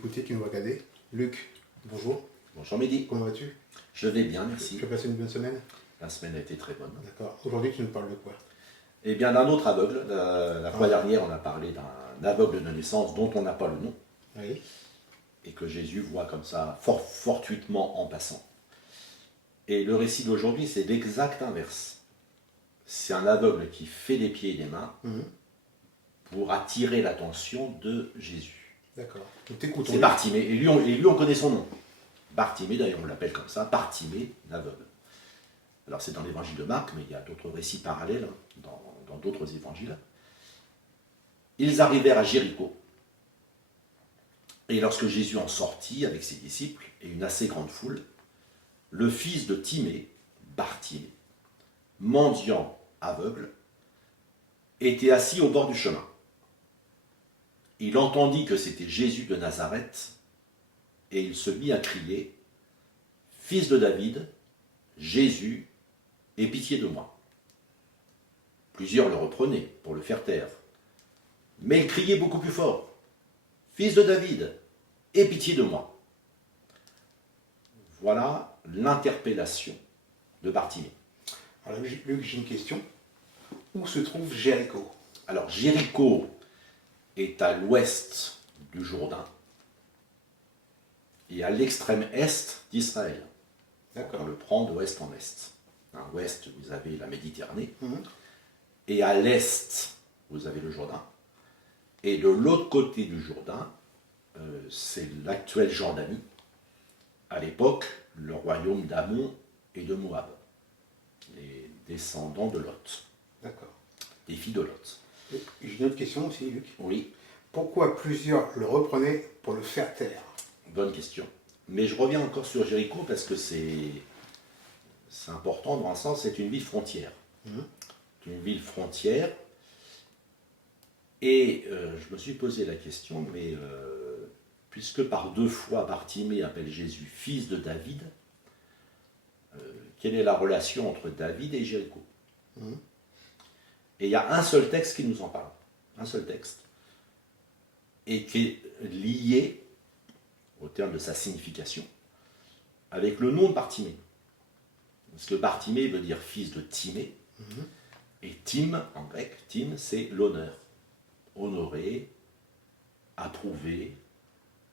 écouter, qui nous regardez. Luc, bonjour. Bonjour Mehdi. Comment vas-tu? Je vais bien, merci. Tu as passé une bonne semaine? La semaine a été très bonne. D'accord. Aujourd'hui, tu nous parles de quoi? Eh bien, d'un autre aveugle. La fois dernière, on a parlé d'un aveugle de naissance dont on n'a pas le nom. Oui. Et que Jésus voit comme ça, fortuitement en passant. Et le récit d'aujourd'hui, c'est l'exact inverse. C'est un aveugle qui fait les pieds et les mains pour attirer l'attention de Jésus. D'accord. Donc t'écoutons. C'est Bartimée. Et lui, on connaît son nom. Bartimée, d'ailleurs, on l'appelle comme ça, Bartimée, l'aveugle. Alors, c'est dans l'évangile de Marc, mais il y a d'autres récits parallèles dans d'autres évangiles. Ils arrivèrent à Jéricho. Et lorsque Jésus en sortit avec ses disciples et une assez grande foule, le fils de Timée, Bartimée, mendiant aveugle, était assis au bord du chemin. Il entendit que c'était Jésus de Nazareth, et il se mit à crier, « Fils de David, Jésus, aie pitié de moi. » Plusieurs le reprenaient pour le faire taire, mais il criait beaucoup plus fort, « Fils de David, aie pitié de moi. » Voilà l'interpellation de Bartimée. Alors Luc, j'ai une question. Où se trouve Jéricho? Alors Jéricho est à l'ouest du Jourdain et à l'extrême est d'Israël. D'accord. On le prend d'ouest en est. À l'ouest, vous avez la Méditerranée, et à l'est, vous avez le Jourdain. Et de l'autre côté du Jourdain, c'est l'actuelle Jordanie. À l'époque, le royaume d'Amon et de Moab, les descendants de Lot, D'accord. des filles de Lot. J'ai une autre question aussi, Luc. Oui, Pourquoi plusieurs le reprenaient pour le faire taire? bonne question. Mais je reviens encore sur Jéricho parce que c'est important dans un sens, c'est une ville frontière. C'est une ville frontière. Et je me suis posé la question, mais puisque par deux fois Bartimée appelle Jésus fils de David, quelle est la relation entre David et Jéricho? Et il y a un seul texte qui nous en parle, un seul texte, et qui est lié, au terme de sa signification, avec le nom de Bartimée. Parce que Bartimée veut dire fils de Timée, et Tim, en grec, Tim, c'est l'honneur. Honoré, approuvé,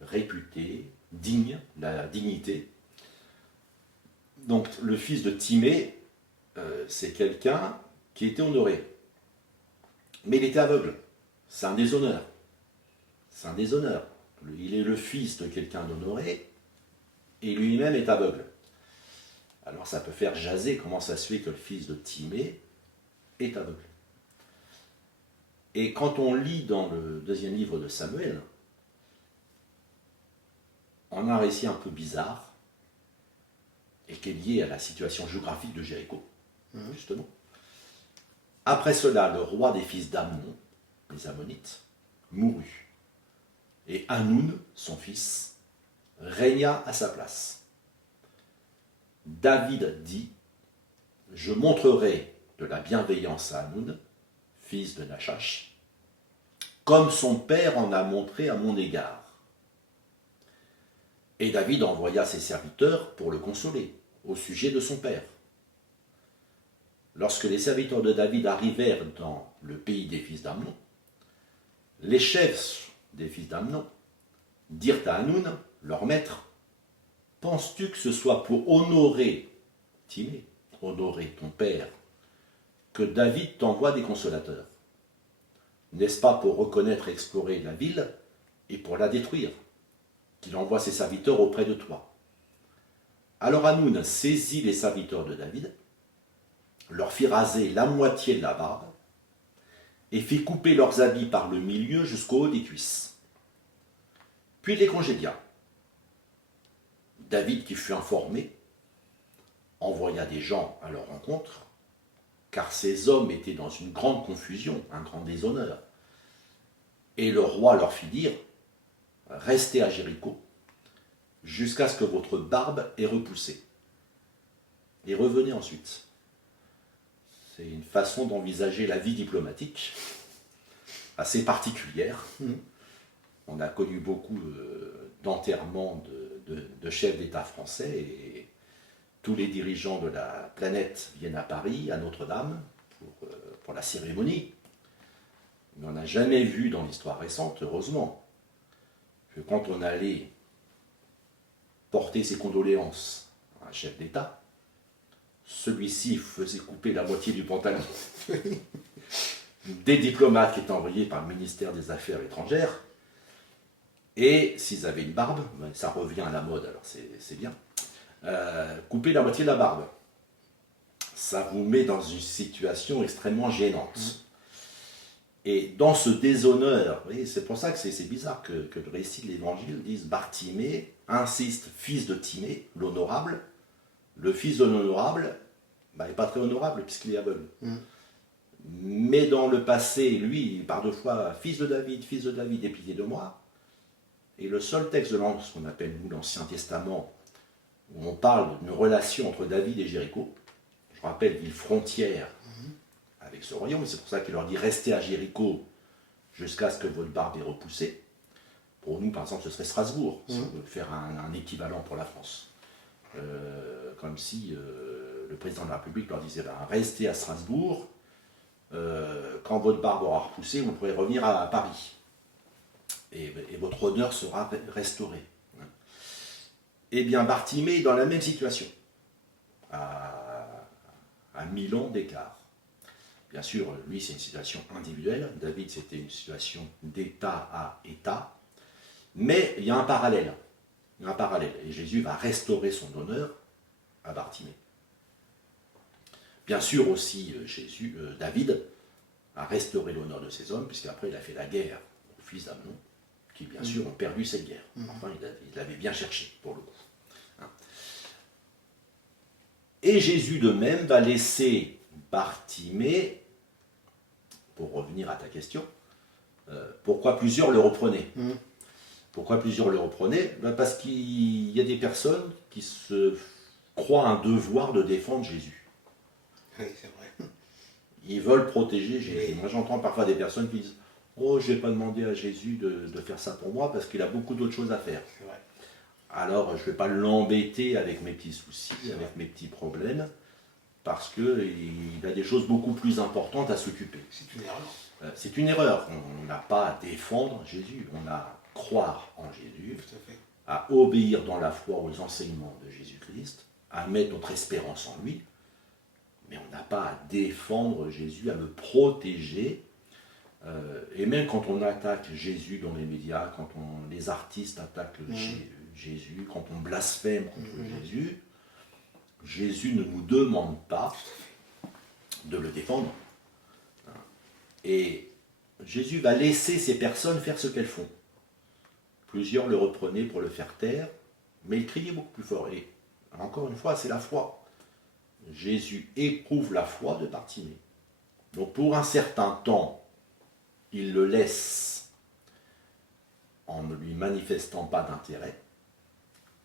réputé, digne, la dignité. Donc le fils de Timée, c'est quelqu'un qui était honoré. Mais il était aveugle. C'est un déshonneur. C'est un déshonneur. Il est le fils de quelqu'un d'honoré et lui-même est aveugle. Alors ça peut faire jaser comment ça se fait que le fils de Timée est aveugle. Et quand on lit dans le deuxième livre de Samuel, on a un récit un peu bizarre et qui est lié à la situation géographique de Jéricho, justement. Après cela, le roi des fils d'Amon, les Ammonites, mourut. Et Hanoun, son fils, régna à sa place. David dit, « Je montrerai de la bienveillance à Hanoun, fils de Nachash, comme son père en a montré à mon égard. » Et David envoya ses serviteurs pour le consoler au sujet de son père. Lorsque les serviteurs de David arrivèrent dans le pays des fils d'Amnon, les chefs des fils d'Amnon dirent à Hanoun, leur maître, « Penses-tu que ce soit pour honorer Timée, honorer ton père, que David t'envoie des consolateurs? N'est-ce pas pour reconnaître et explorer la ville et pour la détruire qu'il envoie ses serviteurs auprès de toi? » Alors Hanoun saisit les serviteurs de David, leur fit raser la moitié de la barbe et fit couper leurs habits par le milieu jusqu'au haut des cuisses. Puis les congédia. David, qui fut informé, envoya des gens à leur rencontre, car ces hommes étaient dans une grande confusion, un grand déshonneur. Et le roi leur fit dire, « Restez à Jéricho, jusqu'à ce que votre barbe ait repoussé. Et revenez ensuite. » C'est une façon d'envisager la vie diplomatique assez particulière. On a connu beaucoup d'enterrements de chefs d'État français et tous les dirigeants de la planète viennent à Paris, à Notre-Dame, pour la cérémonie. Mais on n'a jamais vu dans l'histoire récente, heureusement, que quand on allait porter ses condoléances à un chef d'État, celui-ci faisait couper la moitié du pantalon des diplomates qui étaient envoyés par le ministère des Affaires étrangères. Et s'ils avaient une barbe, ça revient à la mode, alors c'est bien, couper la moitié de la barbe. Ça vous met dans une situation extrêmement gênante. Et dans ce déshonneur, vous voyez, c'est pour ça que c'est bizarre que le récit de l'Évangile dise Bartimée insiste, fils de Timée, l'honorable. Le fils de l'honorable n'est pas très honorable puisqu'il est aveugle. Mais dans le passé, lui, par deux fois, fils de David, aie pitié de moi. Et le seul texte de ce qu'on appelle nous l'Ancien Testament, où on parle d'une relation entre David et Jéricho, je rappelle, ville frontière avec ce royaume, et c'est pour ça qu'il leur dit restez à Jéricho jusqu'à ce que votre barbe ait repoussé. Pour nous, par exemple, ce serait Strasbourg, si on veut faire un équivalent pour la France. Comme si le président de la République leur disait restez à Strasbourg, quand votre barbe aura repoussé, vous pourrez revenir à Paris. Et votre honneur sera restauré. Eh bien, Bartimée est dans la même situation, à 1000 ans d'écart. Bien sûr, lui, c'est une situation individuelle. David, c'était une situation d'État à État. Mais il y a un parallèle. Et Jésus va restaurer son honneur à Bartimée. Bien sûr aussi, David a restauré l'honneur de ses hommes, puisqu'après il a fait la guerre aux fils d'Amnon, qui bien sûr ont perdu cette guerre. Enfin, il l'avait bien cherché, pour le coup. Et Jésus de même va laisser Bartimée, pour revenir à ta question, pourquoi plusieurs le reprenaient. Pourquoi plusieurs le reprenaient? Parce qu'il y a des personnes qui se croient un devoir de défendre Jésus. Oui, c'est vrai. Ils veulent protéger Jésus. Oui. Moi, j'entends parfois des personnes qui disent « Oh, je n'ai pas demandé à Jésus de faire ça pour moi parce qu'il a beaucoup d'autres choses à faire. » C'est vrai. Alors, je ne vais pas l'embêter avec mes petits soucis, avec mes petits problèmes, parce qu'il a des choses beaucoup plus importantes à s'occuper. C'est une erreur. C'est une erreur. On n'a pas à défendre Jésus, on a à croire en Jésus, Tout à fait. à obéir dans la foi aux enseignements de Jésus-Christ, à mettre notre espérance en lui, mais on n'a pas à défendre Jésus, à le protéger. Et même quand on attaque Jésus dans les médias, quand les artistes attaquent Jésus, quand on blasphème contre Jésus, Jésus ne nous demande pas de le défendre. Et Jésus va laisser ces personnes faire ce qu'elles font. Plusieurs le reprenaient pour le faire taire, mais il criait beaucoup plus fort. Et encore une fois, c'est la foi. Jésus éprouve la foi de Bartimée. Donc pour un certain temps, il le laisse en ne lui manifestant pas d'intérêt.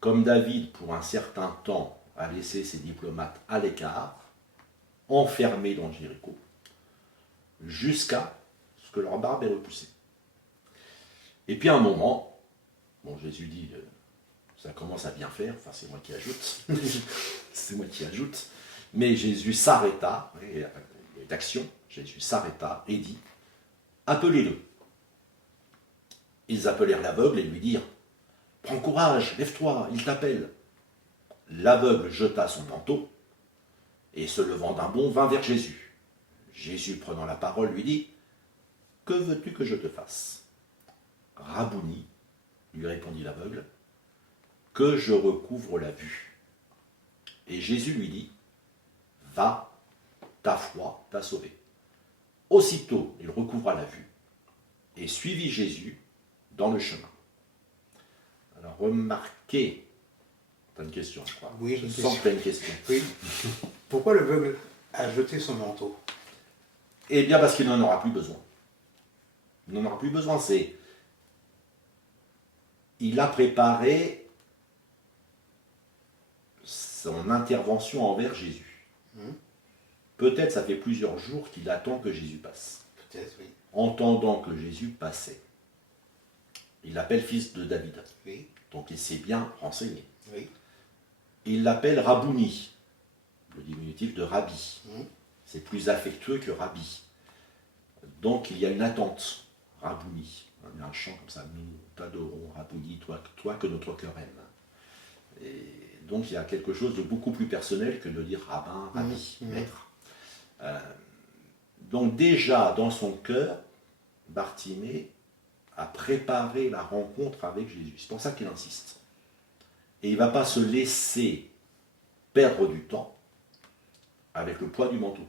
Comme David, pour un certain temps, a laissé ses diplomates à l'écart, enfermés dans Jéricho, jusqu'à ce que leur barbe ait repoussé. Et puis à un moment, Jésus dit, ça commence à bien faire, enfin c'est moi qui ajoute, mais Jésus s'arrêta, d'action, Jésus s'arrêta et dit, appelez-le. Ils appelèrent l'aveugle et lui dirent, prends courage, lève-toi, il t'appelle. L'aveugle jeta son manteau et se levant d'un bond vint vers Jésus. Jésus, prenant la parole, lui dit, que veux-tu que je te fasse? Rabouni, lui répondit l'aveugle, que je recouvre la vue. Et Jésus lui dit, va, ta foi t'a sauvé. Aussitôt, il recouvra la vue et suivit Jésus dans le chemin. Alors, remarquez, tu as une question, je crois. Oui, je sens que tu as une question. Oui. Pourquoi l'aveugle a jeté son manteau? Eh bien, parce qu'il n'en aura plus besoin. Il n'en aura plus besoin, il a préparé son intervention envers Jésus. Peut-être ça fait plusieurs jours qu'il attend que Jésus passe. Peut-être, oui. Entendant que Jésus passait. Il l'appelle fils de David. Oui. Donc il s'est bien renseigné. Oui. Il l'appelle Rabouni, le diminutif de Rabbi. Mhm. C'est plus affectueux que Rabbi. Donc il y a une attente. Rabouni. Il y a un chant comme ça. Nous t'adorons, Rabouni, toi que notre cœur aime. Et donc il y a quelque chose de beaucoup plus personnel que de dire rabbin, rabbi, maître. Donc déjà dans son cœur, Bartimée a préparé la rencontre avec Jésus. C'est pour ça qu'il insiste. Et il ne va pas se laisser perdre du temps avec le poids du manteau.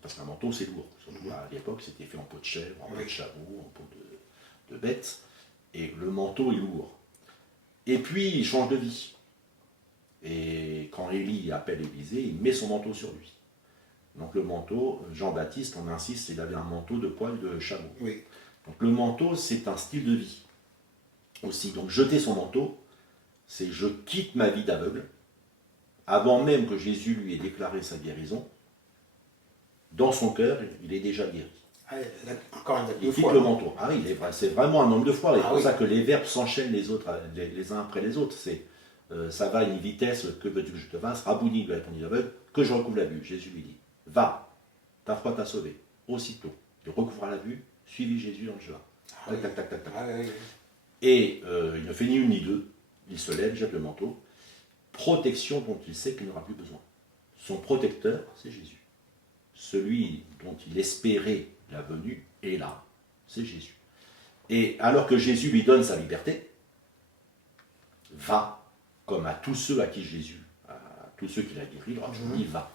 Parce qu'un manteau, c'est lourd. Surtout à l'époque, c'était fait en peau de chèvre, en peau de chameau, en peau de bête. Et le manteau est lourd. Et puis, il change de vie. Et quand Élie appelle Élisée, il met son manteau sur lui. Donc le manteau, Jean-Baptiste, on insiste, il avait un manteau de poil de chameau. Oui. Donc le manteau, c'est un style de vie aussi. Donc jeter son manteau, c'est je quitte ma vie d'aveugle, avant même que Jésus lui ait déclaré sa guérison. Dans son cœur, il est déjà guéri. Ah, encore une Il quitte fois. le manteau. Ah oui, c'est vraiment un homme de foi. Et c'est pour oui. ça que les verbes s'enchaînent les uns après les autres. C'est ça va à une vitesse, que veux-tu que je te fasse? Rabouni lui répondit l'aveugle, que je recouvre la vue. Jésus lui dit, va, ta foi t'a sauvé. Aussitôt, il recouvra la vue, suivit Jésus dans le chemin. Tac, tac, tac, tac, tac. Ah, oui. Et il ne fait ni une ni deux. Il se lève, jette le manteau. Protection dont il sait qu'il n'aura plus besoin. Son protecteur, c'est Jésus. Celui dont il espérait la venue est là, c'est Jésus. Et alors que Jésus lui donne sa liberté, va, comme à tous ceux à qui Jésus, à tous ceux qu'il a guéris, il leur dit va.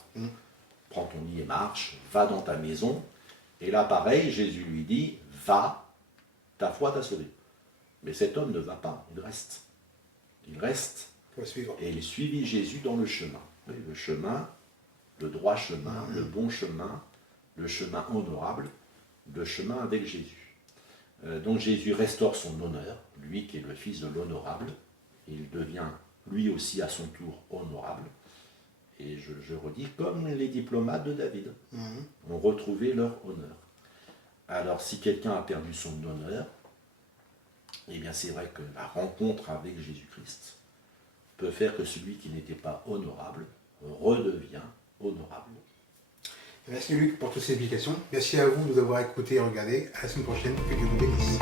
Prends ton lit et marche, va dans ta maison. Et là, pareil, Jésus lui dit, va, ta foi t'a sauvé. Mais cet homme ne va pas, il reste. Il reste. Faut suivre. Et il suivit Jésus dans le chemin. Oui, le chemin, le droit chemin, le bon chemin, le chemin honorable, le chemin avec Jésus. Donc Jésus restaure son honneur, lui qui est le fils de l'honorable. Il devient lui aussi à son tour honorable. Et je redis, comme les diplomates de David, ont retrouvé leur honneur. Alors si quelqu'un a perdu son honneur, eh bien c'est vrai que la rencontre avec Jésus-Christ peut faire que celui qui n'était pas honorable redevient honorable. Merci Luc pour toutes ces explications. Merci à vous de nous avoir écoutés et regardés. À la semaine prochaine. Que Dieu vous bénisse.